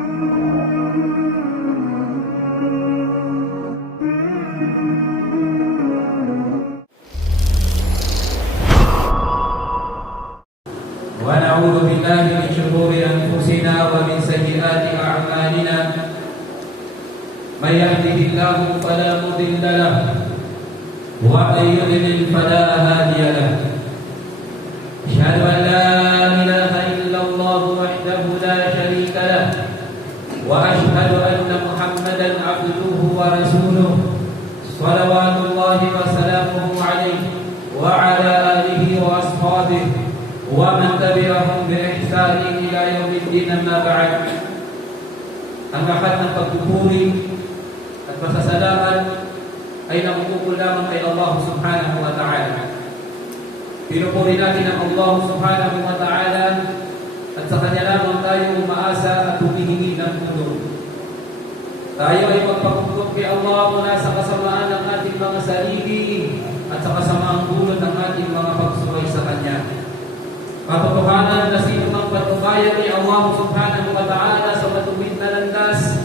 ونعوذ بالله من شرور أنفسنا ومن سيئات أعمالنا من يهده الله فلا مضل له ومن يضلل فلا هادي له أشهد أن لا إله إلا الله وحده لا شريك له وأشهد أن محمدا عبده ورسوله صلوات الله وسلامه عليه وعلى آله وأصحابه ومن تبعهم بإحسان إلى يوم الدين. أما بعد, ang lahat ng pagpupuri at pasasalamat ay nakukul lamang kay Allah subhanahu wa ta'ala. Pinupuri natin ang Allah subhanahu wa ta'ala at sa Kanya lamang tayo umaasa at humihingi ng tulong. Tayo ay magpapukot kay Allah mula sa kasamaan ng ating mga sarili at sa kasamaang dulot ng ating mga pagsuway sa Kanya. Katotohanan na sino mang patnubayan ni Allah subhanahu wa ta'ala sa matuwid na landas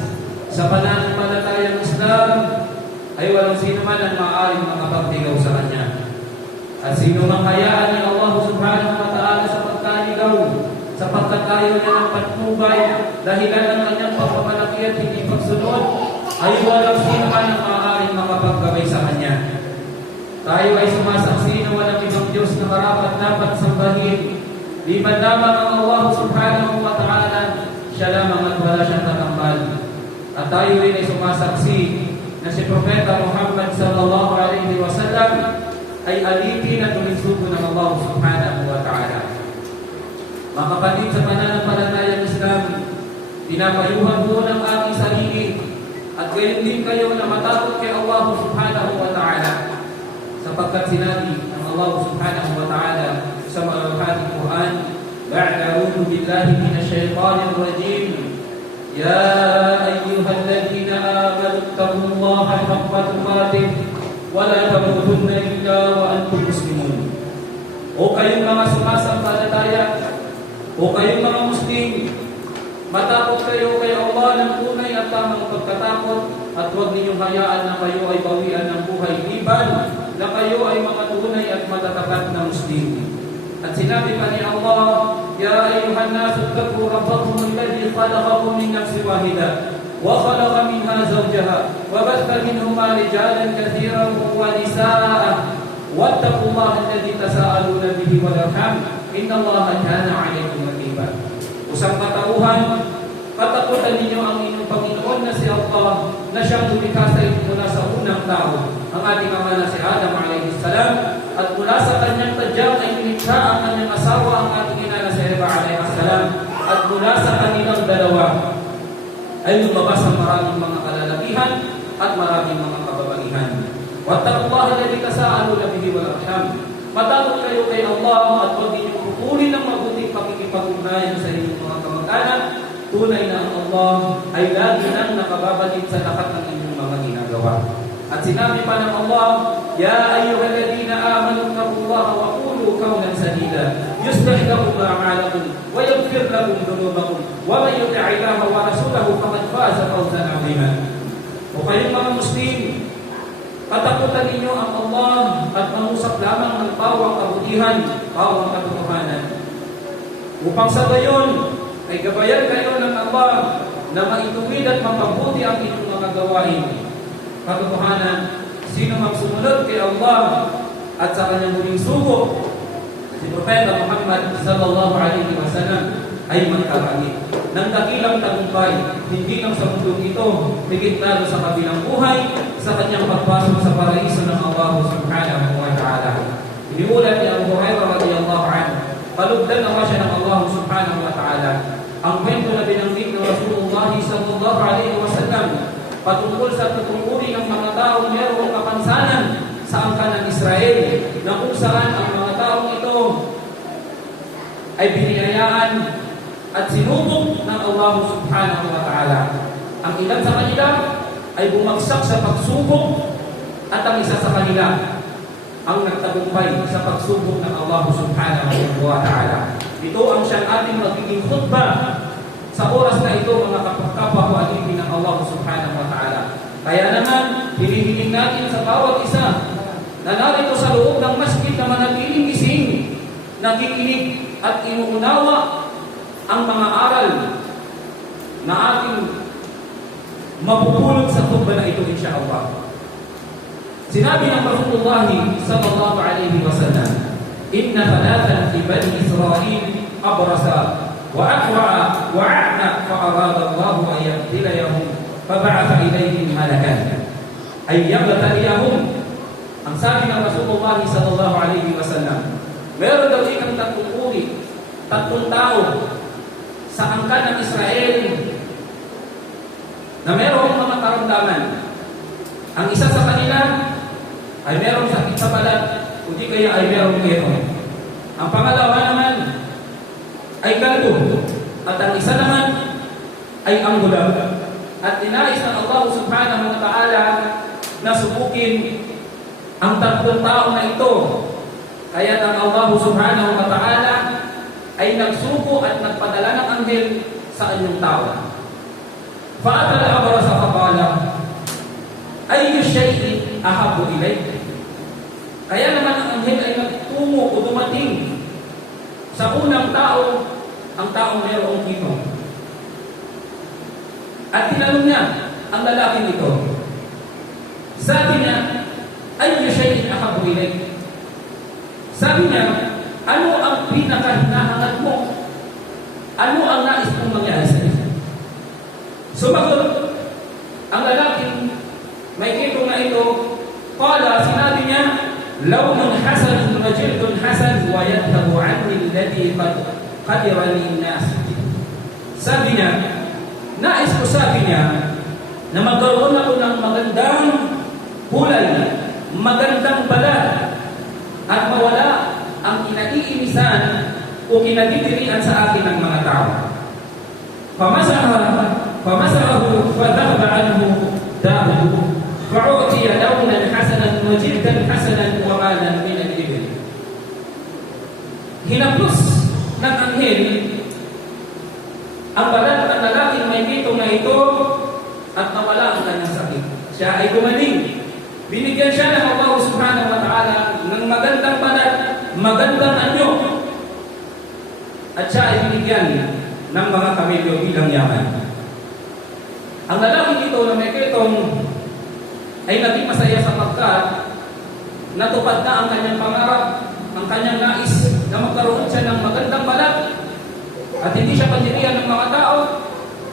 sa pananampalatayang Islam ay walang sino man ang maaaring makapagtigaw sa Kanya. At sino mang hayaan ni Allah subhanahu wa ta'ala sa pagkaligaw sapagkat tayo niya ng patnubay dahilan ng Kanyang pagpapalaki at hindi pagsunod ay walang sino man ang maaaring makapagkabay sa Kanya. Tayo ay sumasaksi na walang ibang Diyos na karapat dapat sambahin liban lamang ang Allah subhanahu wa ta'ala, siya lamang at wala siyang katambal. At tayo rin ay sumasaksi na si Propeta Muhammad sallallahu alaihi wasallam ay alipin at tuminsugo ng Allah subhanahu wa ta'ala. Mga kapatid, sa pananampalatayang Islam, pinapayuhan po ng aking sarili at gayon din kayo na matakot kay Allah subhanahu wa ta'ala sapagkat sinabi ng Allah subhanahu wa ta'ala sa maluhating Quran, "A'udhu billahi minash shaitanir rajim. Ya ayyuhalladhina amanu taqullaha haqqa tuqatih wa la tamutunna illa wa antum muslimun." O kayong mga sumasampalataya, o kayong mga Muslim, matakot kayo kay Allah ng tunay at tamang pagkatakot at huwag ninyong hayaan na kayo ay bawian ng buhay liban na kayo ay mga tunay at matatapat na Muslim. At sinabi pa ni Allah, "Ya ayyuhan nasu ittaqu rabbakum alladhi khalaqakum min nafsin wahidah wa khalaqa minha zawjaha wa batha minhuma rijalan katsiran wa nisaa wattaqullaha alladhi tasaaluna bihi wal arham innallaha kana 'alaykum raqiba." Usang katauhan, katakutan ninyo ang inyong Panginoon na si Allah na siyang lumikha sa inyo mula sa unang tao, ang ating ama na si Adam alayhi salam, at mula sa kanyang tadyang ay nilikha ang kanyang asawa, ang ating ina na si Eva alayhi salam, at mula sa kanilang dalawa ay lumabas ang maraming mga kalalakihan at maraming mga kababaihan. Wattaqullaha alladhi tasaaluna bihi wal arham. Matakot kayo kay Allah at huwag ninyong pupuri ng mabuting pakikipag-ugnayan sa inyong mga kamag-anak. Tunay na ang Allah ay lagi nang nakababalik sa lahat ng inyong mga ginagawa. At sinabi pa ng Allah, "Ya ayyuhalladhina amanu taqullaha wa qulu qawlan sadida yuslih lakum a'malakum wa yaghfir lakum dhunubakum wa may yuti' Allaha wa rasulahu faqad faza fawzan 'azima." O kayong mga Muslim, katakutan ninyo ang Allah at mangusap lamang ng pawang kabutihan, pawang katotohanan, upang sa gayon ay gabayan kayo ng Allah na maituwid at mapabuti ang inyong mga gawain. Katotohanan, sino mang sumunod kay Allah at sa kanyang muling sugo, si Propeta Muhammad sallallahu alaihi wasallam ay magkakaroon ng dakilang tagumpay, hindi lang sa mundong ito, higit lalo sa kabilang buhay, sa kanyang pagpasok sa paraiso ng Allah subhanahu wa ta'ala. Iniulat ni Abu Hurairah radhiyallahu anhu, palugdan nawa siya ng Allah subhanahu wa ta'ala ang kwento na binanggit ng Rasulullah sallallahu alaihi wasallam patungkol sa tutunguri ng mga taong mayroong kapansanan sa angkan ng Israel, na kung saan ang mga taong ito ay biniyayaan at sinubok ng Allah subhanahu wa ta'ala. Ang ilan sa kanila ay bumagsak sa pagsubok at ang isa sa kanila ang nagtagumpay sa pagsubok ng Allah subhanahu wa ta'ala. Ito ang siyang ating magiging khutbah sa oras na ito, mga Kaya naman, hinihiling natin sa bawat isa na narito sa loob ng masjid na manatiling gising, nakikinig at inuunawa ang mga aral na ating mapupulot sa khutbah na ito insyaallah. Sinabi ng Rasulullah sallallahu alaihi wasallam, "Inna thalathan fi bani Israil abrasa wa aqwa wa a'na fa arada Allah an yabtilahum fa ba'atha ilayhim malakan ay yabtaliyahum." Ang sabi ng Rasulullah sallallahu alaihi wasallam, meron daw ikang tatlong tao sa angkan ng Israel na merong mga karamdaman. Ang isa sa kanila ay merong sakit sa balat, kundi kaya ay merong keto. Ang pangalawa naman ay kalbo, at ang isa naman ay ang bulag. At ninais ng Allah subhanahu wa ta'ala na subukin ang tatlong tao na ito. Kaya ang Allah subhanahu wa ta'ala ay nagsuko at nagpadala ng anghel sa anyong tao. Fa'atal abrasa faqala, ayyu shay'in ahabbu ilayk? Kaya naman ang anghel ay nagtungo o dumating sa unang tao, ang taong mayroong kito. At tinanong niya ang lalaking ito. Sabi niya, ayyu shay'in ahabbu ilayk? Sabi niya, ano ang pinakahinahangat mo? Ano ang nais mong mangyari sa iyo? Sumagot ang lalaking may kitong na ito. Qala, sinabi niya, lawnun hasan wa jildun hasan wa yadhabu anni alladhi qadira lin-nas. Sabi niya, nais ko, sabi niya, na magkaroon ako ng magandang kulay, magandang balat, at mawala ang kinaiinisan o kinadidirian sa akin ng mga tao. Famasahu fadhahaba anhu dahu fa'utiya lawnan hasanan wa jildan hasanan wa malan min al-ibil. Hinaplos ng anghel ang balat ng lalaking may kitong na ito at nawala ang kanyang sakit. Siya ay gumaling. Binigyan siya ng Allah subhanahu wa ta'ala ng magandang balat, magandang anyo, at siya ay binigyan ng mga kamelyo bilang yaman. Ang lalaking ito na may ketong ay naging masaya sapagkat natupad na ang kanyang pangarap, ang kanyang nais na magkaroon siya ng magandang balat at hindi siya pandirian ng mga tao,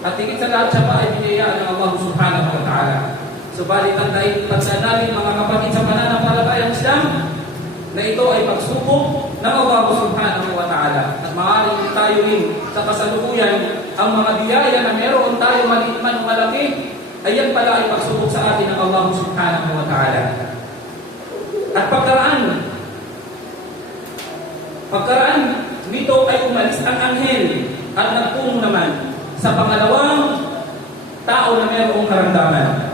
at higit sa lahat siya pa ay biniyayaan ng Allah subhanahu wa ta'ala. Subalit ang tanda namin mga kapatid sa pananampalatayang Islam na ito ay pagsubok ng Allah subhanahu wa ta'ala. At maaaring tayo rin sa kasalukuyan ang mga biyaya na meron tayo maliit man o malaki, ay yan pala ay pagsubok sa atin ng Allah subhanahu wa ta'ala. At pagkaraan nito ay umalis ang anghel at nagtungo naman sa pangalawang tao na mayroong karamdaman.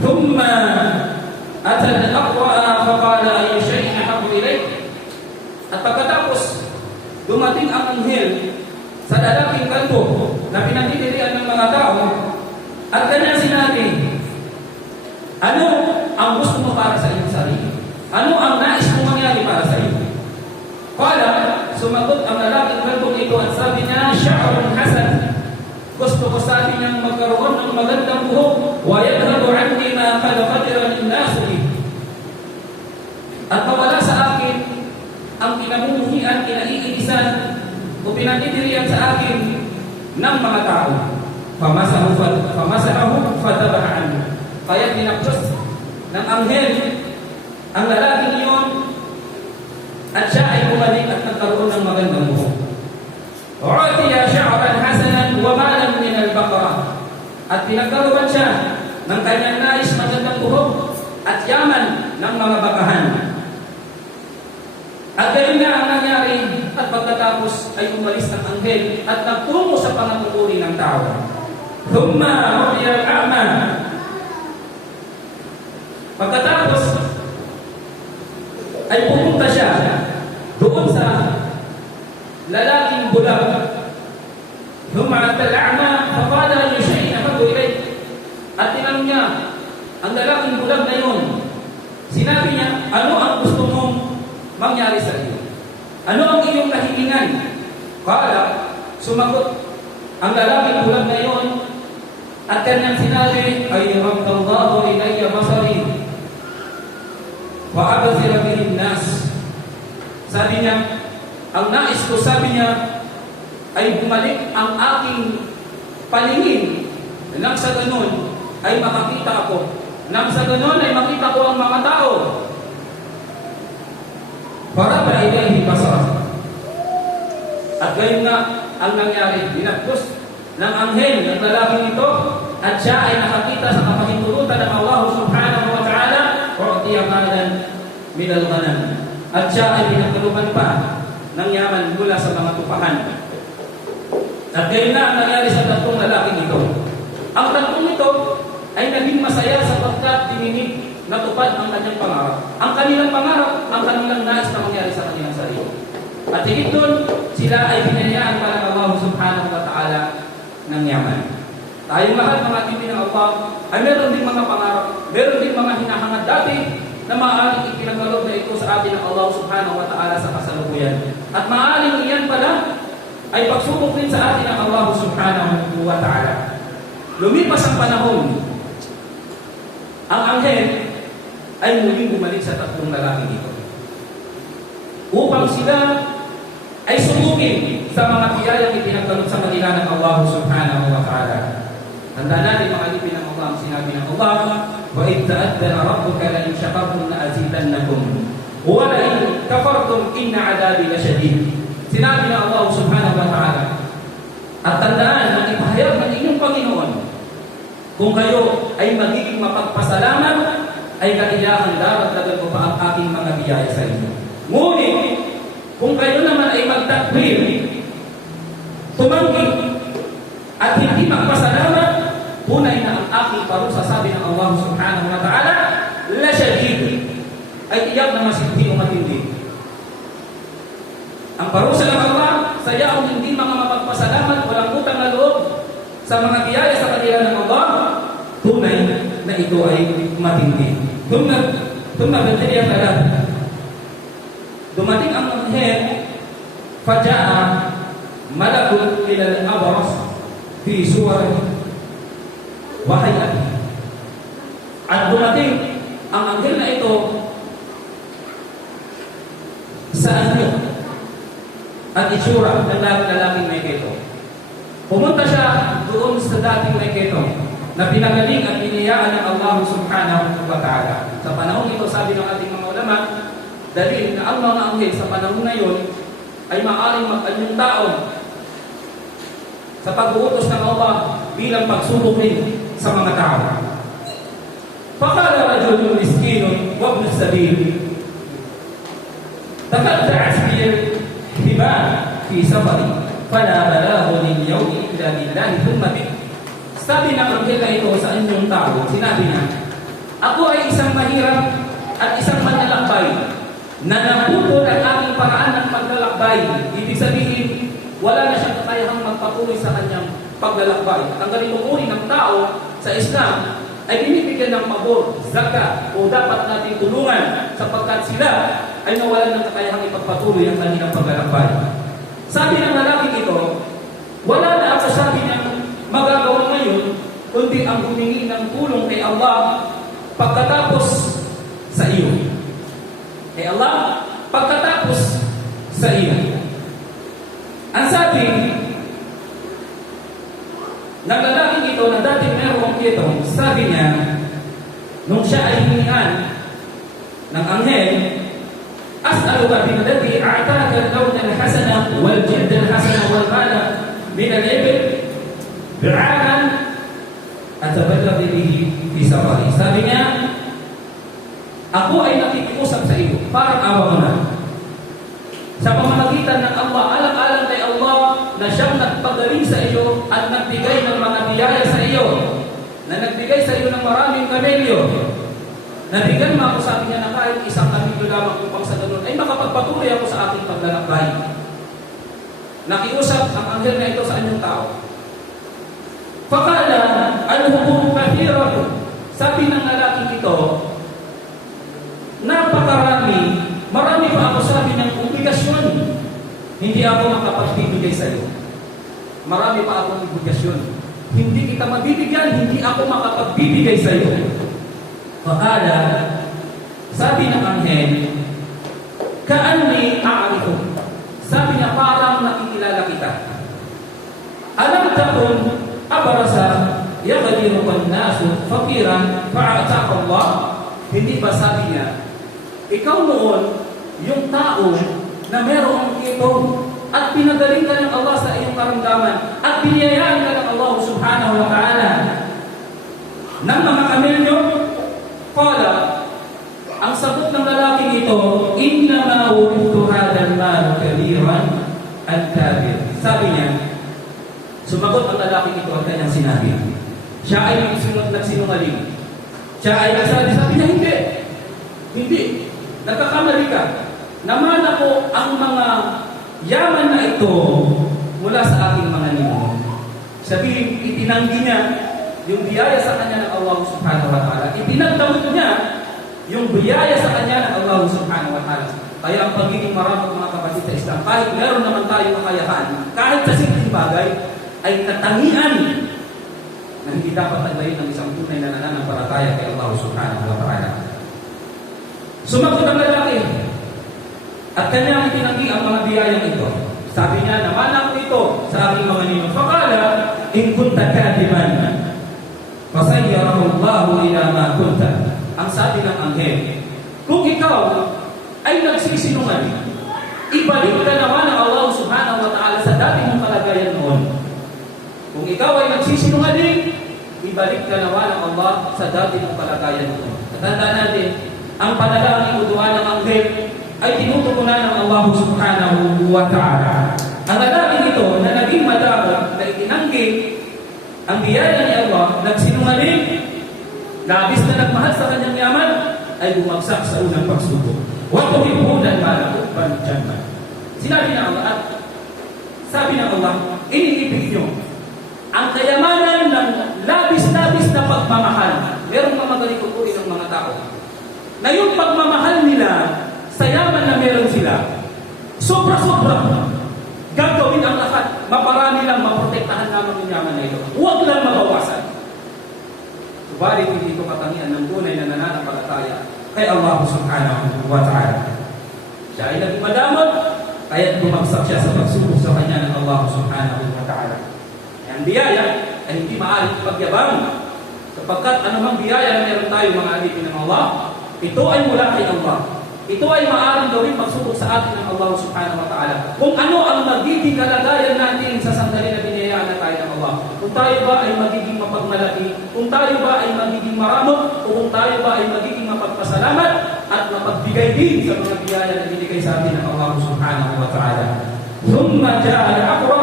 ثم أتى الأقوى فقال أي شيء أحب إليك. At pagkatapos dumating ang anghel sa lalaking kalbo na pinagdidirian ng mga tao at kanya sinabi, ano ang gusto mo para sa iyong sarili? Ano ang nais mo mangyari para sa iyo? Kala, sumagot ang lalaking kalbo ito at sabi niya, sya'run hasan. Gusto ko sa atin ang magkaroon ng magandang buhok, wa yadhabu anni ma qadira lin-nas. At mawala sa akin ang pinamumuhian, kinaiinisan o pinagdidirian sa akin ng mga tao. Famasahu fadabaha anhu. Kaya pinapos ng anghel ang lalaking iyon at siya ay bumalik at nagkaroon ng magandang buhok. U'tiya sya'ran hasanan wa malan min al-baqarah. At pinagkaroon siya ng kanyang nais, magandang buhok at yaman ng mga bakahan. At gayon na ang nangyari, at pagkatapos ay umalis ang anghel at nagtungo sa pangangunguri ng tao. Thumma u'tiya al-a'ma. Pagkatapos ay pumunta siya doon sa lalaking bulag. Thumma atal a'ma faqala ayyu shay'in ahabbu ilayk. At tinanong niya ang lalaking bulag na yun. Sinabi niya, ano ang gusto mong mangyari sa iyo? Ano ang iyong kahilingan? Kala, sumagot ang lalaking bulag na yun at kanyang sinabi, ay rabdallahu ilayya basari wa abazira bihin nas. Sabi niya, ang nais ko, sabi niya, ay bumalik ang aking paningin nang sa ganun ay makakita ako. Nang sa ganun ay makita ko ang mga tao. Para ba ilayhi basara? At gayon nga ang nangyari. Binagpos ng anghel ng lalaking ito at siya ay nakakita sa kapahintulutan ng Allah subhanahu wa ta'ala u'tiya malan min al-ghanam. At siya ay pinagkalooban pa ng yaman mula sa mga tupahan. At gayon na ang nangyari sa tatlong lalaking ito. Ang tatlong ito ay naging masaya sapagkat dininig na tupad ang kanyang pangarap. Ang kanilang pangarap, ang kanilang nais na mangyari sa kanilang sarili. At higit doon, sila ay binayaan para ng Allah subhanahu wa ta'ala ng yaman. Tayong lahat mga tipi ng Allah ay meron din mga pangarap, meron din mga hinahangad dati na maaaring ipinagkaloob na ito sa atin ng Allah subhanahu wa ta'ala sa kasalukuyan. At maaaring iyan pala ay pagsubok din sa atin ng Allah subhanahu wa ta'ala. Lumipas ang panahon, ang anghel ay muling bumalik sa tatlong lalaki ito upang sila ay sumukin sa mga biyayang ipinagkaloob sa kanila ng Allah subhanahu wa ta'ala. Tandaan natin mga alipin ng Allah, ang sinabi ng Allah, وَإِذْ تَأَذَّنَ رَبُّكَ لَئِنْ شَكَرْتُمْ لَأَزِيدَنَّكُمْ وَلَئِنْ كَفَرْتُمْ إِنَّ عَذَابِي لَشَدِيدٌ. Sinabi ng Allah subhanahu wa ta'ala. At tandaan ang ipahayag ng inyong Panginoon, kung kayo ay magiging mapagpasalamat, ay katiyakan daragdagan ko pa ang aking mga biyaya sa inyo. Ngunit, kung kayo naman ay magtakbir, tumanggi, at hindi magpasalamat, tunay na ang aking parusa, sabi ng Allah subhanahu wa ta'ala, la shadid, ay tiyak na masindi o matindi. Ang parusa ng Allah, sa yaong hindi mga mapagpasalamat, walang utang na loob sa mga biyaya sa kanila ng Allah, tunay na ito ay matindi. Dumating ang anghel, faja'a malakun ila al-abras fi suwar wa hay'at. At dumating ang anghel na ito sa anyo at itsura ng lalaking may keto. Pumunta siya doon sa dating may keto na pinagaling at biniyaan ng Allah subhanahu wa ta'ala. Sa panahon ito, sabi ng ating mga ulama, dahil na ang mga anghel sa panahon na yun ay maaaring mag-anyong taon sa pag-uutos ng Allah bilang pagsubok rin sa mga tao. Fakala rajulun miskinun wa ibn sabil taqatta'at bihi hibal fi safari fala balaghu lil yawmi illa billahi thumma bi. Sabi ng anghel na ito sa inyong tao, sinabi niya, ako ay isang mahirap at isang manlalakbay na napupod ang aking paraan ng paglalakbay. Ibig sabihin, wala na siyang kakayahang magpatuloy sa kanyang paglalakbay. Ang ganitong uri ng tao sa Islam ay binibigyan ng pabor, zakat, o dapat natin tulungan sapagkat sila ay nawalan ng kakayahang ipagpatuloy ang kanilang paglalakbay. Sabi ng lalaki ito, wala na ako, sabi niya, magagawa ngayon kundi ang humingi ng tulong kay Allah pagkatapos sa iyo. Kay Allah pagkatapos sa iyo. Ang sabi ng lalaking ito na dating merong ito, sabi niya, nung siya ay hiningan ng anghel, as'aluka billadhi a'taka al-lawna al-hasana wal-jilda al-hasana wal-mala min al-ibil bi'aran ataballagh bihi fi safari. Sabi niya, ako ay nakikiusap sa iyo, parang awa mo na. Sa pamamagitan ng Allah, alang-alang kay Allah na siyang nagpagaling sa iyo at nagbigay ng mga biyaya sa iyo, na nagbigay sa iyo ng maraming kamelyo. Nabigyan mo ako, sabi niya, na kahit isang kamelyo lamang upang sa ganun ay makapagpatuloy ako sa aking paglalakbay. Nakiusap ang anghel na ito sa anyong tao. Fakala, al-hubub kathirah. Sabi ng lalaki hindi ako makapagbibigay sa iyo. Marami pa akong obligasyon. Hindi kita mabibigyan, hindi ako makapagbibigay sa iyo. Fakala, sabi ng anghel, kaanni a'arifu. Sabi niya, parang nakikilala kita. Alam takon, abarasa, yaqdiru nasu fakiran fa'ataka Allah. Hindi ba sabi niya, ikaw noon, yung tao na merong ito at pinagaling ka ng Allah sa iyong karamdaman at biniyayaan ka ng Allah subhanahu wa ta'ala ng mga kamil nyo? Kala, ang sagot ng lalaking ito, innama wulidtu hadal mal kabiran al-kabir. Sabi niya, sumagot ang lalaking ito at kanyang sinabi, siya ay nagsinungaling. Siya ay nagsabi, sabi niya, hindi, nagkakamali ka. Naman ako ang mga yaman na ito mula sa aking mga ninong. Sabihin, itinanggi niya yung biyaya sa kanya ng Allah subhanahu wa ta'ala. Ipinagdamot niya yung biyaya sa kanya ng Allah subhanahu wa ta'ala. Kaya ang pagiging marami mga kapatid sa Islam, kahit meron naman tayong kakayahan, kahit sa simpleng bagay, ay katangian na hindi dapat taglayin ng isang tunay na nananampalataya kay Allah subhanahu wa ta'ala. Sumagot ang lalaki at kanyang itinanggi ang mga biyayang ito. Sabi niya, naman ako ito sa aking mga ninong. Fakala, in kunta kadiman, fasayyarahu Allahu ila ma kunta. Ang sabi ng anghel, kung ikaw ay nagsisinungaling, ibalik ka naman ng Allah subhanahu wa ta'ala sa dati mong kalagayan noon. Kung ikaw ay nagsisinungaling, ibalik ka naman ng Allah sa dati mong kalagayan noon. Tandaan natin, ang panalangin o dua ng anghel ay tinutukunan ng Allah subhanahu wa ta'ala. Ang lalaki ito na naging madamot na itinanggi ang biyaya ni Allah, nagsinungaling, labis na nagmahal sa kanyang yaman, ay bumagsak sa unang pagsubok. Wa tuhibbunan ma lahubban jannah. Sinabi ng Allah at sabi ng Allah, iniibig nyo ang kayamanan ng labis-labis na pagmamahal. Merong mamagaling uri ng mga tao na yung pagmamahal nila sa yaman na meron sila, sobra-sobra gagawin ang lahat, maparami lang, maprotektahan naman yung yaman na ito. Huwag lang mabawasan. Subalit hindi ito katangian ng tunay na nananampalataya kay Allah subhanahu wa ta'ala. Siya ay naging madamot, kaya bumagsak siya sa pagsubok sa kanya ng Allah subhanahu wa ta'ala. Ang biyaya ay hindi maaaring ipagyabang, sapagkat anumang biyaya na meron tayo mga alipin ng Allah, ito ay mula kay Allah. Ito ay maaaring gawing pagsubok sa atin ng Allah subhanahu wa ta'ala. Kung ano ang magiging kalagayan natin sa sandali na binayaan na tayo ng Allah. Kung tayo ba ay magiging mapagmalaki, kung tayo ba ay magiging maramot, o kung tayo ba ay magiging mapagpasalamat at mapagbigay din sa mga biyaya na binigay sa atin ng Allah subhanahu wa ta'ala. Thumma ja'a al-aqra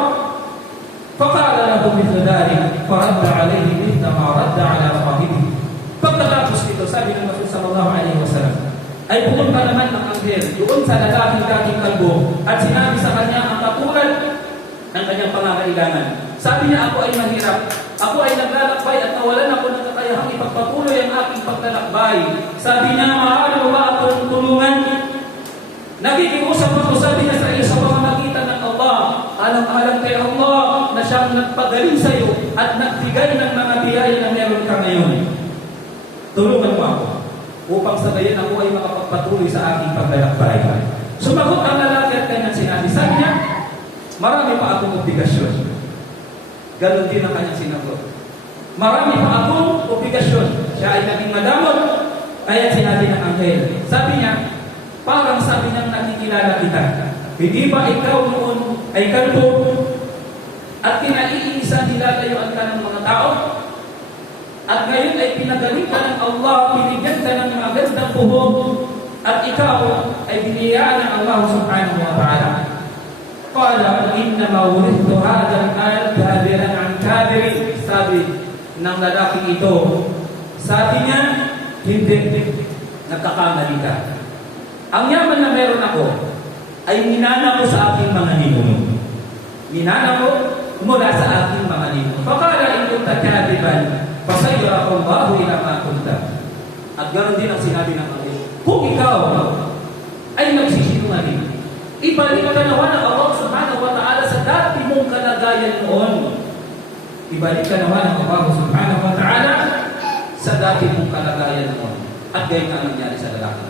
faqala lahu mithla dhalik faradda alayhi mithla ma radda ala sahibihi. Pagkatapos nito, sabi ng Rasul sallallahu alaihi wasallam, ay pumunta naman ang anghel doon sa lalaking dating kalbo at sinabi sa kanya ang katulad ng kanyang pangangailangan. Sabi niya, ako ay mahirap, ako ay naglalakbay at nawalan ako ng kakayahang ipagpatuloy ang aking paglalakbay. Sabi niya, maaari mo ba akong tulungan? Nakikiusap ako, sabi niya sa iyo, sa pamamagitan ng Allah. Alam-alam kay Allah na siyang nagpagaling sa iyo at nagbigay ng mga biyaya na meron ka ngayon. Tulungan mo ako upang sa gayon ako ay makapagpatuloy sa aking paglalakbay. Sumagot ang lalaki at kanyang sinabi. Sabi niya, marami pa akong obligasyon. Ganon din ang kanyang sinagot. Marami pa akong obligasyon. Siya ay naging madamot, kaya sinabi ng anghel. Sabi niya, parang sabi niyang nakikilala kita. Hindi ba ikaw noon ay kalbo at kinaiisa nilalayuan ka ng mga tao? At ngayon ay pinagaling ka ng Allah, binigyan ka ng mga gandang buhok, at ikaw ay biniyaan ng Allah subhanahu wa ta'ala. Qala, innama wulidtu hadha al-mal kabiran an kabirin. Sabi ng lalaking ito, sabi niya, hindi, nagkakamali ka. Ang yaman na meron ako, ay minana ko sa aking mga ninong. Minana ko mula sa aking mga ninong. Fakala in kunta kadiban, fasayyarahu Allahu ila ma kunta. At ganoon din ang sinabi ng Allah. Kung ikaw ay nagsisinungaling, ibalik ka naman ng Allah subhanahu ibalik ka naman ng Allah subhanahu wa ta'ala sa dati mong kalagayan noon. At gayon ang nangyari sa lalaki.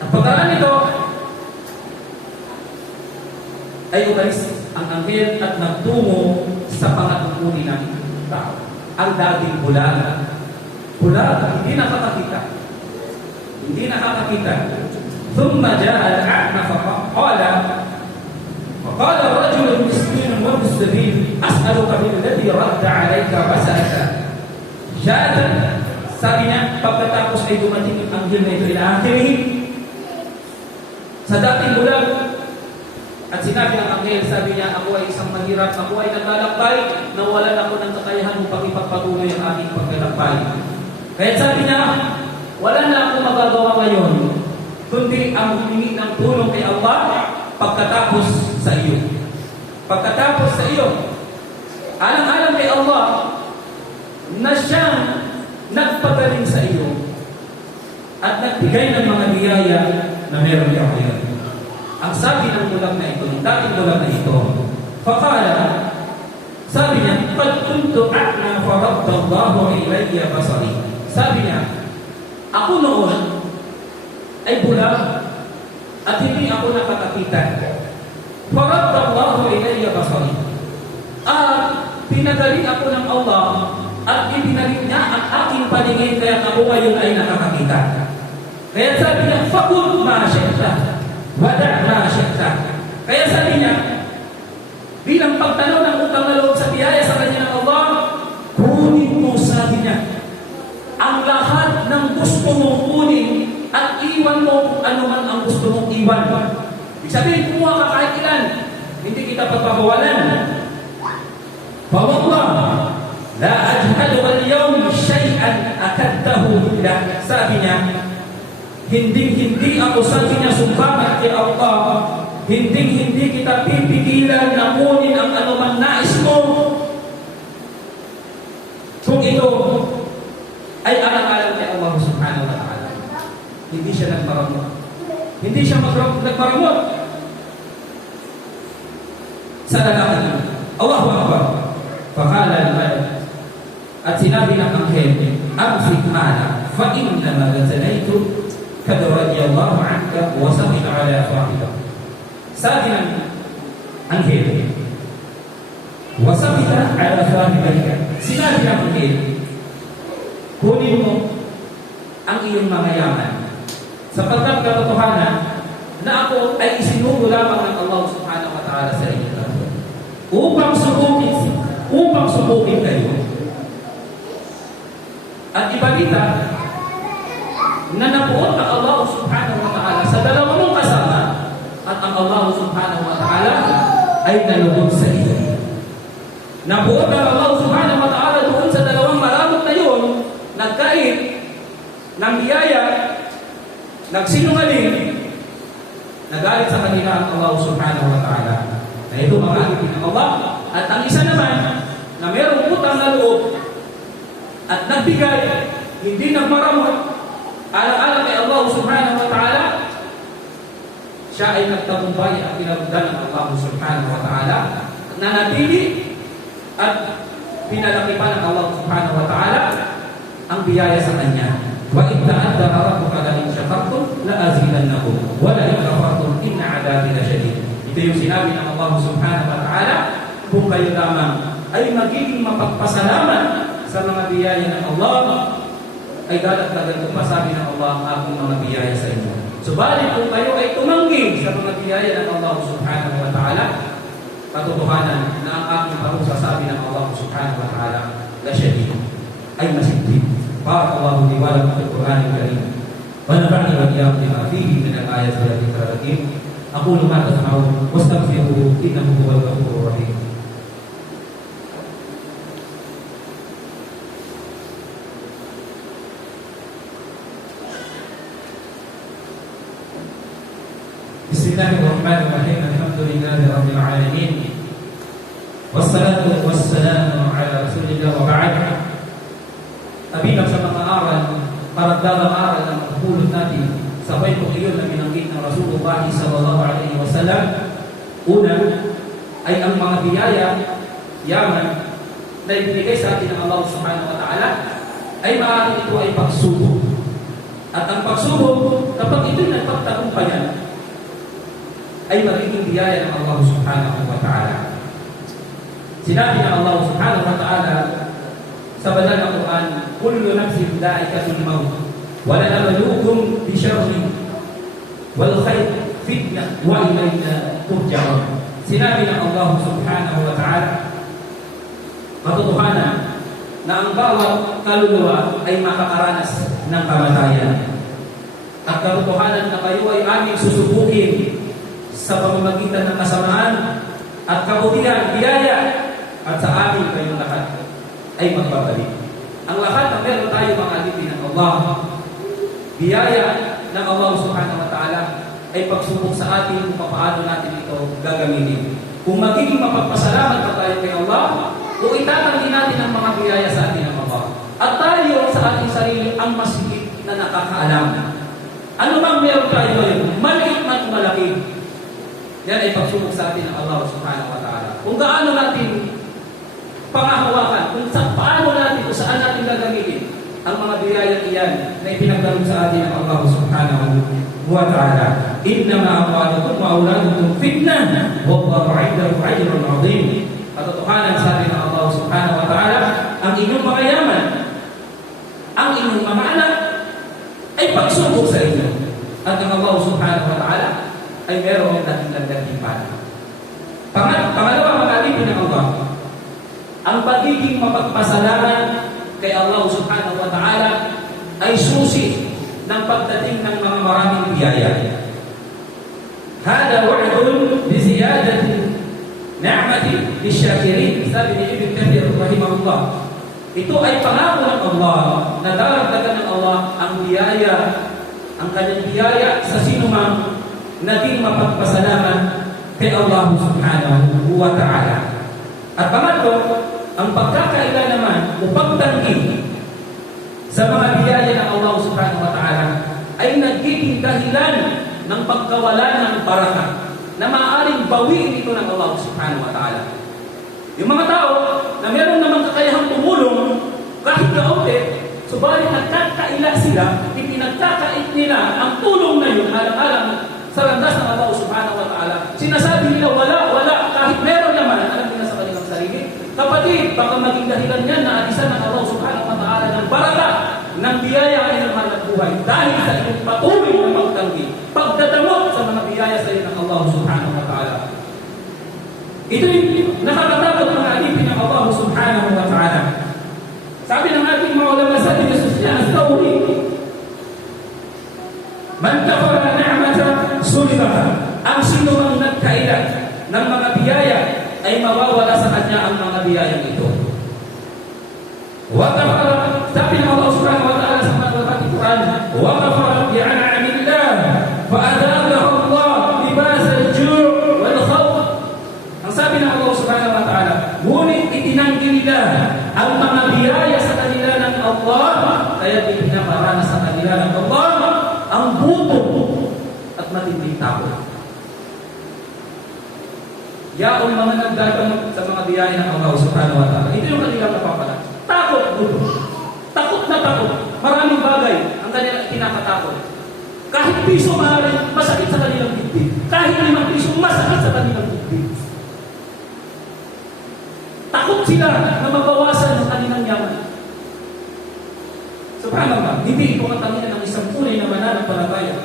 At pagkaraan nito, ay umalis ang anghel at nagtungo sa pangatungkuli ng tao. Ang dating bulaga. Bulaga, hindi nakakakita. Hindi nakakakita. ثم جاء الأعمى فقال رجل مسكين وابن السبيل أسألك بالذي رد عليك وسألك شاة. Sabi niya, pagkatapos ay dumating ang anghel na ito ila akhirih sa dating bulag. At sinabi ng anghel, sabi niya, ako ay isang mahirap, ako ay naglalakbay, nawalan ako ng kakayahan upang ipagpatuloy ang aking paglalakbay. Kaya sabi niya, wala na akong magagawa ngayon, kundi ang humingi ng tulong kay Allah pagkatapos sa iyo. Pagkatapos sa iyo, alang-alang kay Allah na siyang nagpagaling sa iyo at nagbigay ng mga biyaya na meron niya ngayon. Ang sabi ng bulag na ito, ng dating bulag na ito, faqala, sabi niya, qad kuntu a'ma faradda Allahu ilayya basari. Sabi niya, ako noon ay bulag at hindi ako nakakakita. Faradda Allahu ilayya basari. At pinagaling ako ng Allah at ibinalik niya ang aking paningin kaya ako ngayon ay nakakakita. Kaya sabi niya, faqul ma syi'ta wada' ma syi'ta. Kaya sabi niya, bilang pagtanaw ng utang na loob sa biyaya sa kanya ng Allah, kunin mo, sabi niya, ang lahat ng gusto mong kunin at iwan mo kung ano man ang gusto mong iwan. Ibig sabihin, kumuha ka kahit ilan, hindi kita pagpapawalan. Fawallah, la ajhadu al-yawm shay'an akadtahu billah. Sabi niya, hindi ako, sabi niya, sumbamat kay Allah, hindi kita pipigilan na kunin ang anumang nais mo kung ito ay alang-alang kay Allah subhanahu wa ta'ala. Hindi siya nagparamot. Hindi siya nagparamot sa lalaki. Allahu Akbar. Faqala al-malak. At sinabi ng anghel, amsik ma'ana fa innama ghazalaitu kad radiyallahu anka wa samita ala fahida. Sabi ng anghel, wa samita ala fahida. Sinabi ng anghel, kunin mo ang iyong mga yaman sapagkat katotohanan na ako ay isinugo lamang ng Allah subhanahu wa ta'ala sa inyo upang subukin kayo at ibalita na nabuot ang Allah subhanahu wa ta'ala sa dalawa mong kasama at ang Allah subhanahu wa ta'ala ay nalubog sa iyo. Nabuot ang Allah subhanahu wa ta'ala doon sa dalawang maramot na yun, nagkait ng biyaya, nagsinungaling, nagalit sa kanila ang Allah subhanahu wa ta'ala. Na ito mga alipin ng Allah. At ang isa naman, na mayroong utang na loob at nagbigay, hindi nagmaramot, alang-alang kay Allah subhanahu wa ta'ala, siya ay nagtagumpay at pinagdan ng Allah subhanahu wa ta'ala, nanatili at pinalaki pa ng Allah subhanahu wa ta'ala ang biyaya sa kanya. Wa in ta'addara rabbuka la in shakartum la azidannakum wa la in kafartum inna 'adabi lasyadid. Ito yung sinabi ng Allah subhanahu wa ta'ala, kung kayo lamang ay magiging mapagpasalamat sa mga biyaya ng Allah, ay dadagdagan ko pa, sabi ng Allah, ang aking mga biyaya sa inyo. Subalit kung kayo ay tumanggi sa mga biyaya ng Allah subhanahu wa ta'ala, katotohanan na ang aking parusa, sabi ng Allah subhanahu wa ta'ala, lasyadid, ay masigit. Barakallahu li wa lakum fil Qur'anil Karim. Wa nafa'ani wa iyyakum bima fihi min al-ayati wal dhikril hakim. Aqulu ma tasma'un wastaghfiruhu innahu huwal ghafurur rahim. Bismillahirrahmanirrahim. Alhamdulillahi rabbil alamin. Wassalatu wassalamu ala Rasulillah wa ba'd. Kabilang sa mga aral, karagdagang aral na magpulot natin sa kwentong iyon na binanggit ng Rasulullah sallallahu alaihi wasallam. Una ay ang mga biyaya, yaman na ibinigay sa atin ng Allah subhanahu wa ta'ala, ay maaaring ito ay pagsubok. At ang pagsubok, kapag ito'y nagpagtagumpayan, ay magiging biyaya ng Allah subhanahu wa ta'ala. Sinabi ng Allah subhanahu wa ta'ala sa banal na Quran, kullu nafsin da'ikatul maut, wa lanabluukum bisyarri wal khair fitnah wa ilayna turja'un. Sinabi ng Allah subhanahu wa ta'ala, katotohanan na ang bawat kaluluwa ay makakaranas ng kamatayan. At katotohanan na kayo ay aming susubukin sa pamamagitan ng kasamaan at kabutihan, biyaya, at sa amin kayong lahat ay magbabalik. Ang lahat na meron tayo mga alipin ng Allah, biyaya ng Allah subhanahu wa ta'ala ay pagsubok sa atin kung paano natin ito gagamitin. Kung magiging mapagpasalamat pa tayo kay Allah, kung itatanggi natin ang mga biyaya sa atin ng Allah, at tayo sa ating sarili ang mas higit na nakakaalam. Ano bang meron tayo ngayon? Maliit man malaki. Yan ay pagsubok sa atin ng Allah subhanahu wa ta'ala. Kung gaano natin pangahawakan, kung paano natin, kung saan natin gagamitin ang mga biyaya iyan na ipinagdalog sa atin ng Allah subhanahu wa ta'ala. Innama amwalukum wa auladukum fitnah wallahu 'indahu ajrun 'azim. Katotohanan sa atin ng Allah subhanahu wa ta'ala, ang inyong mga yaman, ang inyong mga anak ay pagsubok sa inyo. At ang Allah subhanahu wa ta'ala ay merong dakilang-dakilang. Pangalawa, mga alipin ng Allah, ang pagiging mapagpasalamat kay Allah subhanahu wa ta'ala ay susi ng pagdating ng mga maraming biyaya. Hada wa'dun bi ziyadati ni'mati lisyakirin. Sabi ni Ibn Kathir rahimahullah, ito ay pangako ng Allah na daragdagan ng Allah ang biyaya, ang kanyang biyaya sa sinumang naging mapagpasalamat kay Allah subhanahu wa ta'ala. At pangatlo, ang pagkakaila naman o pagtanggi sa mga biyaya ng Allah subhanahu wa ta'ala ay nagiging dahilan ng pagkawala ng baraka na maaaring bawiin ito ng Allah subhanahu wa ta'ala. Yung mga tao na meron namang kakayahang tumulong kahit kaunti, subalit nagkakaila sila, ipinagkakait nila ang tulong na yun alang-alang sa landas ng Allah subhanahu wa ta'ala. Sinasabi nila wala, kahit meron naman, alam nila sa kanilang sarili. Kapatid, baka maging dahilan yan na alisan ng Allah subhanahu wa ta'ala ng baraka, ng biyaya ay ng hanap buhay dahil sa inyong patuloy na pagtanggi, pagdadamot sa mga biyaya sa iyo ng Allah subhanahu wa ta'ala. Ito yung nakakatakot mga alipin ng Allah subhanahu wa ta'ala. Sabi ng ating mga ulama sa ating Sufyan al-Thawri, man kafara ni'mata sulibaha. Ang sino ang nagkailan ng mga biyaya ay mawawala sa kanya ang mga biyayang ito. Wa kafara, sabi ng Allah subhanahu wa ta'ala sa mga Quran, wa kafara bi an'amillah fa adhabahu Allah libas al-ju' wal khawf. Ang sabi ng Allah subhanahu wa ta'ala, ngunit itinanggi nila ang mga biyaya sa kanila ng Allah, kaya ipinaparana sa kanila ng Allah ang buto at matinding takot. Yaong mga nagdagamot sa mga biyaya ng Allah subhanahu wa ta'ala, ito yung kanilang napapala. Takot, buto. Takot na takot. Maraming bagay ang kanilang kinakatakot. Kahit piso maaaring masakit sa kanilang dibdib. Kahit 5 piso masakit sa kanilang dibdib. Takot sila na mabawasan ng kanilang yaman. Subhanallah, hindi ito katangian ng isang tunay na mananampalataya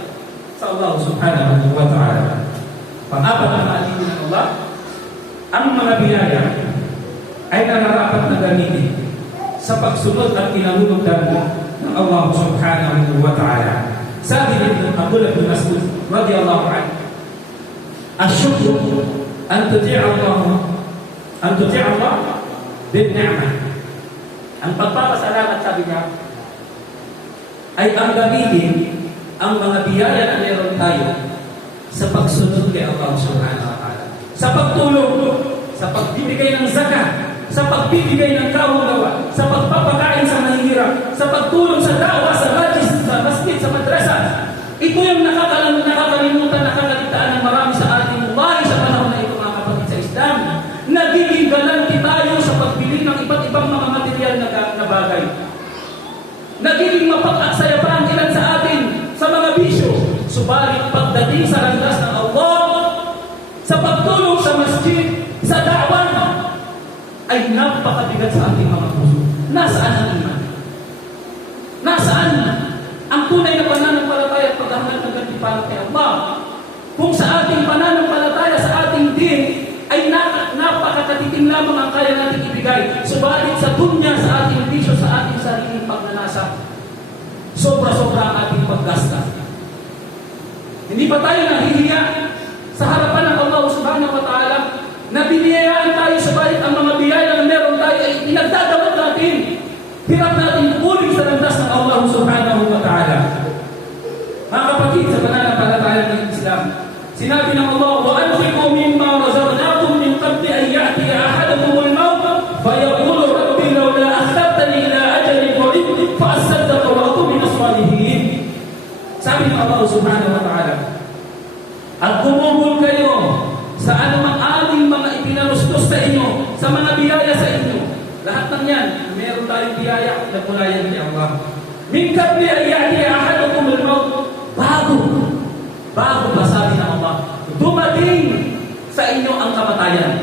sa Allah subhanahu wa ta'ala. Pang-apat na maalipin ng Allah, ang mga biyaya ay nararapat na gamitin sa pagsunod at kinalulugdan ng Allah subhanahu wa ta'ala. Sabi ni Abdullah bin Mas'ud radiyallahu anhu, "Asyukru an tuti'a Allah bin ni'mah." Ang pagpapasalamat, sabi niya, ay ang gamitin ang mga biyaya na meron tayo sa pagsunod kay Allah subhanahu wa ta'ala. Sa pagtulong, sa pagbibigay ng zakat, sa pagbibigay ng kawagawa, sa pagpapakain sa mahihirap, sa pagtulong sa dawa, sa masjid, sa madrasa. Ito yung nakakalimutan, nakakaligtaan ng marami sa ating buhay sa panahon na ito, mga kapatid sa Islam. Nagiging galanti tayo sa pagbili ng iba't ibang Subalit pagdating sa landas ng Allah, sa pagtulong sa masjid, sa da'wan, ay napakabigat sa ating mga puso. Nasaan ang iman? Nasaan ang tunay na pananampalataya at paghahanap ng gantimpala kay Allah? Kung sa ating pananampalataya sa ating din ay napakatiting lamang ang kaya nating ibigay, subalit sa dunya, sa ating bisyo, sa ating sariling pagnanasa, sobra-sobra ang ating paggasta. Hindi pa tayo nahihiya sa harapan ng Allah subhanahu wa ta'ala na biniyayaan tayo, subalit ang mga biyaya na meron tayo ay pinagdadawat natin. Hirap natin uling sa landas ng Allah subhanahu wa ta'ala. Mga kapatid, sa pananampalataya ng Islam, sinabi ng Allah, وَأَنْفِقُوا مِمَّا رَزَقْنَاكُمْ مِنْ قَبْلِ أَنْ يَأْتِيَ أَحَدَكُمُ الْمَوْتُ فَيَقُولُ رَبِّ لَوْلَا أَخَّرْتَنِي إِلَى أَجَلٍ قَرِيبٍ فَأَصَّدَّقَ وَأَكُن مِنَ الصَّالِحِينَ. Sabi ng Allah subhanahu wa ta'ala, at gumugol kayo sa anumang aming mga ipinarustos sa inyo, sa mga biyaya sa inyo. Lahat ng yan, meron tayong biyaya na mula yan ni Allah. Min qabli an ya'tiya ahadakum al-maut, bago pa sabi ng Allah, dumating sa inyo ang kamatayan.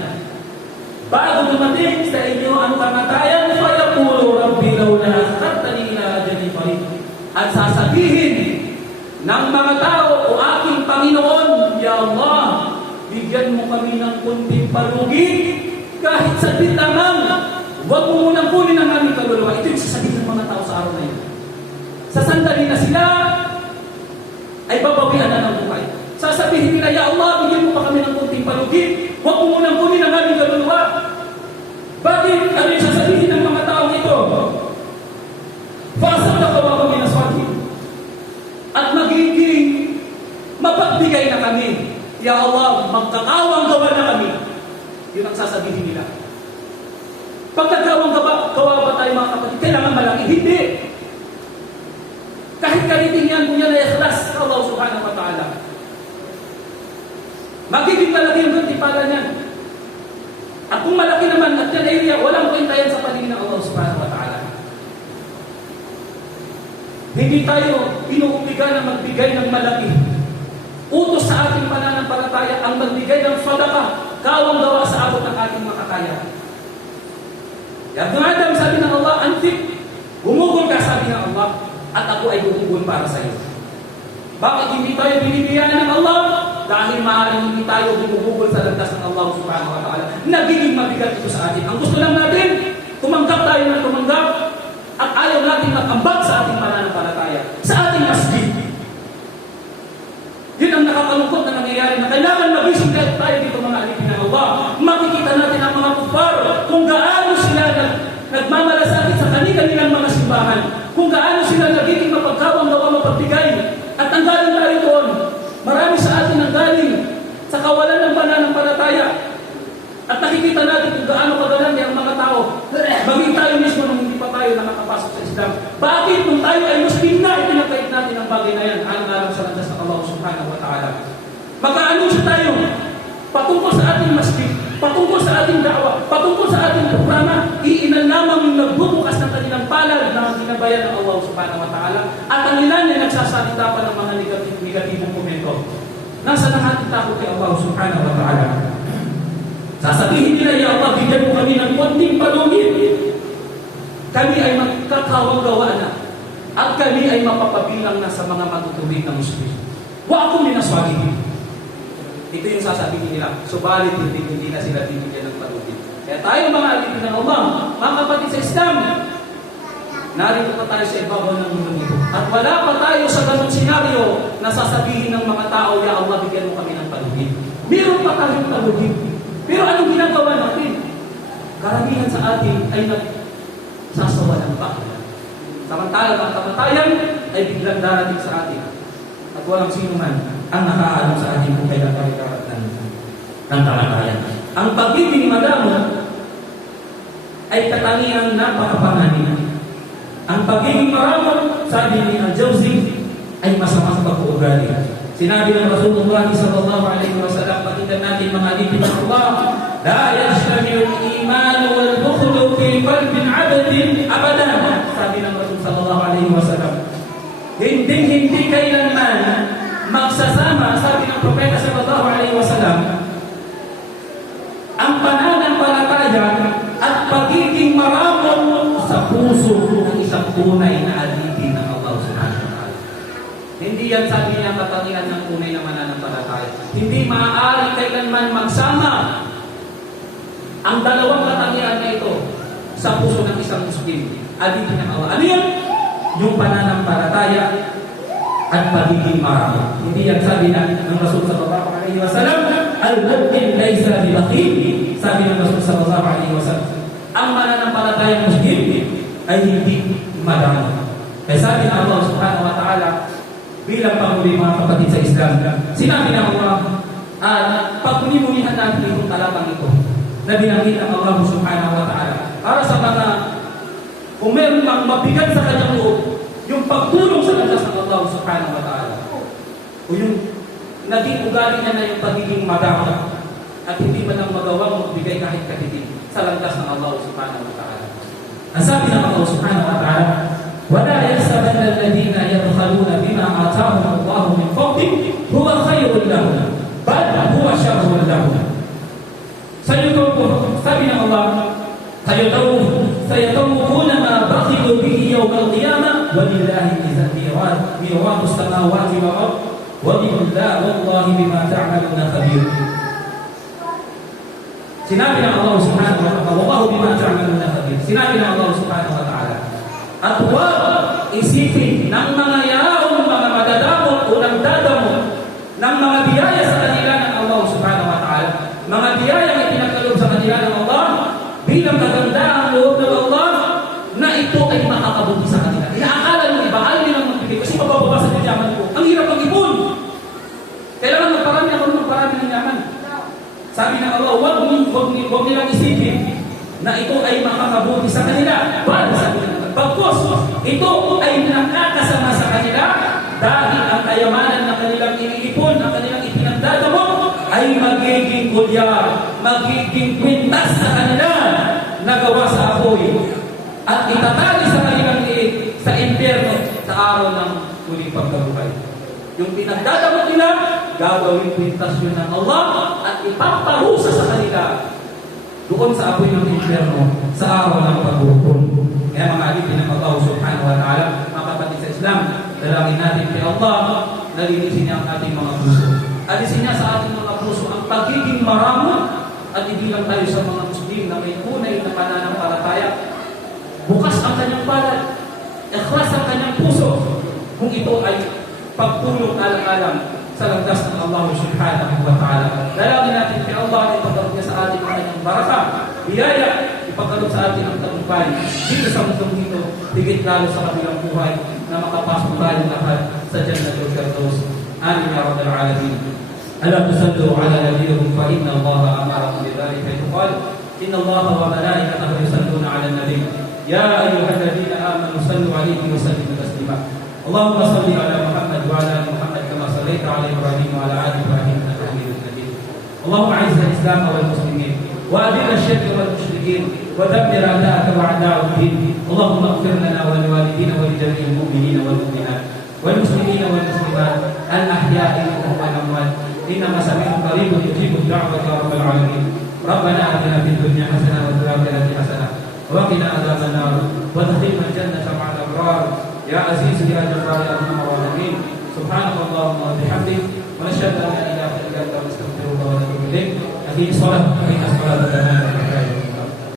Bago dumating sa inyo ang kamatayan, fayaqulu rabbi lawla akhartani ila ajalin qarib. At sasabihin ng mga tao, o aking Panginoon, Ya Allah, bigyan mo kami ng kunting palugi, kahit saglit lamang, huwag mo munang kunin ang aming kaluluwa. Ito yung sasabihin ng mga tao sa araw na yun. Sa sandali na sila, ay babawian na ng buhay. Sasabihin nila, Ya Allah, bigyan mo pa kami ng kunting palugi, huwag mo munang kunin ang aming kaluluwa. Bakit? Ano yung sasabihin ng mga tao ito? Fasal na kawa kami na swati. At magiging mapagbigay na kami. Ya Allah, magkakawang gawa na kami. Yun ang sasabihin nila. Pag nagkawang gawa ba tayo mga kapatid? Kailangan malaki? Hindi. Kahit kaliting yan, kung yan ay ikhlas sa Allah subhanahu wa ta'ala, magiging malaki yung gantimpala niyan. At kung malaki naman at yan area, walang kwenta yan sa paningin ng Allah subhanahu wa ta'ala. Hindi tayo inuupigan na magbigay ng malaki. Utos sa ating pananampalataya ang magbigay ng sadaqah, kawang gawa sa abot ng ating makakaya. Ya Ibn Adam, sabi ng Allah, antik, gumugol ka, sabi ng Allah, at ako ay gumugol para sa iyo. Bakit hindi tayo binibiyaan ng Allah? Dahil maaaring hindi tayo gumugol sa landas ng Allah subhanahu wa ta'ala. Nagiging mabigat ito sa atin. Ang gusto lang natin, tumanggap tayo ng tumanggap, at ayaw natin magambag sa ating pananampalataya, sa ating masjid. Yun ang nakakalungkot na nangyayari na kailangan magising tayo dito mga alipin ng Allah. Makikita natin ang mga kumpar, kung gaano sila nagmamalasakit sa kanilang mga simbahan, kung gaano sila nagiging mapagkawang gawa mapagbigay. At ang galing tayo doon, marami sa atin ang galing sa kawalan ng pananampalataya. At nakikita natin kung gaano kagalang ang mga tao. Maging tayo mismo nung hindi pa tayo nakakapasok sa Islam. Bakit? Nung tayo ay Muslim na, pinagkait natin ang bagay na yan, alang-alang sa landas ng Allah subhanahu wa ta'ala. Mag-aanunsyo tayo patungkol sa ating masjid, patungkol sa ating da'wa, patungkol sa ating programa, iinan lamang yung nagbubukas ng kanilang palad na ginabayan ng Allah subhanahu wa ta'ala, at ang ilan ay nagsasalita pa ng mga negatibong komento. Nasa ng ating takot kay Allah subhanahu wa ta'ala. Sasabihin nila, Ya Allah, bigyan mo kami ng konting palugit. Kami ay magkakawang gawa na. At kami ay mapapabilang na sa mga matutuwid na Muslim. Wa akong minaswagi. Ito yung sasabihin nila. Subalit, hindi na sila binigyan ng palugit. Kaya tayo mga alipin ng Allah, mga kapatid sa Islam, narito pa tayo sa ibabaw ng mundo nito. At wala pa tayo sa ganung senaryo na sasabihin ng mga tao, Ya Allah, bigyan mo kami ng palugit. Meron pa tayong palugit. Pero anong ginagawa natin? Karamihan sa atin ay nagsasawa ng bakit. Samantalang ang kamatayan ay biglang darating sa atin. At walang sino man ang nakaalam sa atin kung kailan tayo karatan ng kamatayan. Ang pagiging madamo ay katangiang napakapanganin. Ang pagiging maramot, sabi ni Al-Jawzi, ay masama sa pag-uugali. Sinabi ng Rasulullah sallallahu alaihi wasallam, pakinggan natin mga alipin ng Allah, la yajtami'u al-iman wal bukhlu fi qalbin 'abdin abadan. Sabi ng Rasul sallallahu alaihi wasallam, hindi kailanman magsasama, sabi ng Propeta sallallahu alaihi wasallam, ang pananampalataya at pagiging maramon sa puso ng isang tunay na alipin ng Allah subhanahu wa ta'ala. Hindi yan sabi niya katangian ng tunay na mananampalataya. Hindi maaari kailanman magsama ang dalawang katangian na ito sa puso ng isang Muslim. Alipin ng Allah. Ano yan? Yung pananampalataya at pagiging maramon. Hindi yan sabi ng Rasul sallallahu alaihi wasallam, al-mu'min laysa bibakhil. Sabi ng Rasul sallallahu alaihi wasallam, ang mananampalatayang Muslim ay hindi maramon. Kaya sabi ng Allah subhanahu wa ta'ala, bilang panghuli mga kapatid sa Islam, sinabi ng Allah, pagmunimunihan natin itong talabang ito na binanggit ng Allah subhanahu wa ta'ala para sa mga kung meron mang mabigat sa kanyang loob, yung pagtulong sa landas ng Allah subhanahu wa ta'ala o yung naging ugali niya na yung pagiging madama at hindi man lang magawang magbigay kahit katitin sa landas ng Allah subhanahu wa ta'ala. Ang sabi ng Allah subhanahu wa ta'ala, وَلَا يَحْسَبَنَّ الَّذِينَ يَبْخَلُونَ بِمَا آتَاهُمُ اللَّهُ مِنْ فَضْلِهِ هُوَ خَيْرٌ لَهُمْ بَلْ هُوَ شَرٌّ لَهُمْ. Sabi ng Allah, سَيَطَوْقُونَ مَا بَخِلُوا بِهِ يَوْمَ الْقِيَامَةِ وَلِلَّهِ مِيرَاثُ السَّمَاوَاتِ وَالْأَرْضِ وَاللَّهُ بِمَا تَعْمَلُونَ خَبِيرٌ. Sinabi ng Allah subhanahu wa ta'ala, وَاللَّهُ بِمَا تَعْمَلُونَ خَبِيرٌ. Sinabi ng Allah subhanahu wa ta'ala, at huwag isipin ng mga yaong mga madadamot o nagdadamot ng mga biyaya sa kanila ng Allah subhanahu wa ta'ala, mga biyaya na pinagkaloob sa kanila ng Allah bilang kagandaang loob ng Allah na ito ay makakabuti sa kanila. Inaakala ng iba, ayaw nilang magbibigay kasi mabababa sa yaman ko. Ang hirap mag-ipon. Kailangan magparami ako ng magparami ng yaman. Sabi ng Allah, huwag nilang isipin na ito ay makakabuti sa kanila. Pagkos, ito ay nakakasama sa kanila dahil ang kayamanan na kanilang iniipon, ang kanilang ipinagdadamot ay magiging kulyar, magiging kwintas sa kanila na gawa sa apoy at itatali sa kanilang liit sa impyerno sa araw ng huling pagkabuhay. Yung pinagdadamot nila, gagawin kwintas yun ng Allah at ipaparusa sa kanila doon sa apoy ng impyerno sa araw ng paghuhukom. Kaya mga alipin ng Allah subhanahu wa ta'ala, mga kapatid sa Islam, dalangin natin kay Allah, nalinisin niya ang ating mga puso. Alisin niya sa ating mga puso ang pagiging maramon at ibilang tayo sa mga Muslim na may tunay na pananampalataya. Bukas ang kanyang palad, ikhlas ang kanyang puso, kung ito ay pagtulong alang-alang sa landas ng Allah subhanahu wa ta'ala. Dalangin natin kay Allah, ipagkaloob niya sa ating ang kanyang baraka, biyaya, ipagkaloob sa ating ang tagumpay dito sa mundong ito, higit lalo sa kabilang buhay na makapasok tayo lahat sa Jannatul Firdaus. Amin ya rabbal alamin. Ala tusallu ala nabiyyikum fa inna Allah amarakum bidhalika yuqal inna Allah wa malaikatahu yusalluna ala nabiy ya ayyuhalladhina amanu sallu alayhi wa sallimu taslima. Allahumma salli ala Muhammad wa ala ali Muhammad kama sallaita ala Ibrahim wa ala ali Ibrahim innaka Hamidum Majid. Allahumma a'izz al-islam wal muslimin وأذل الشرك والمشركين ودمر أعداءك وأعداء الدين. اللهم اغفر لنا ولوالدينا ولجميع المؤمنين والمؤمنات والمسلمين والمسلمات الأحياء منهم والأموات إنما سميع قريب يجيب الدعوة يا رب العالمين. ربنا آتنا في الدنيا حسنة وفي الآخرة حسنة وقنا عذاب النار وادخلنا الجنة مع الأبرار يا عزيز يا جبار يا أرحم الراحمين. سبحانك اللهم وبحمدك ونشهد أن لا إله إلا أنت نستغفرك ونتوب إليك. أقيم الصلاة فإن الصلاة تنهى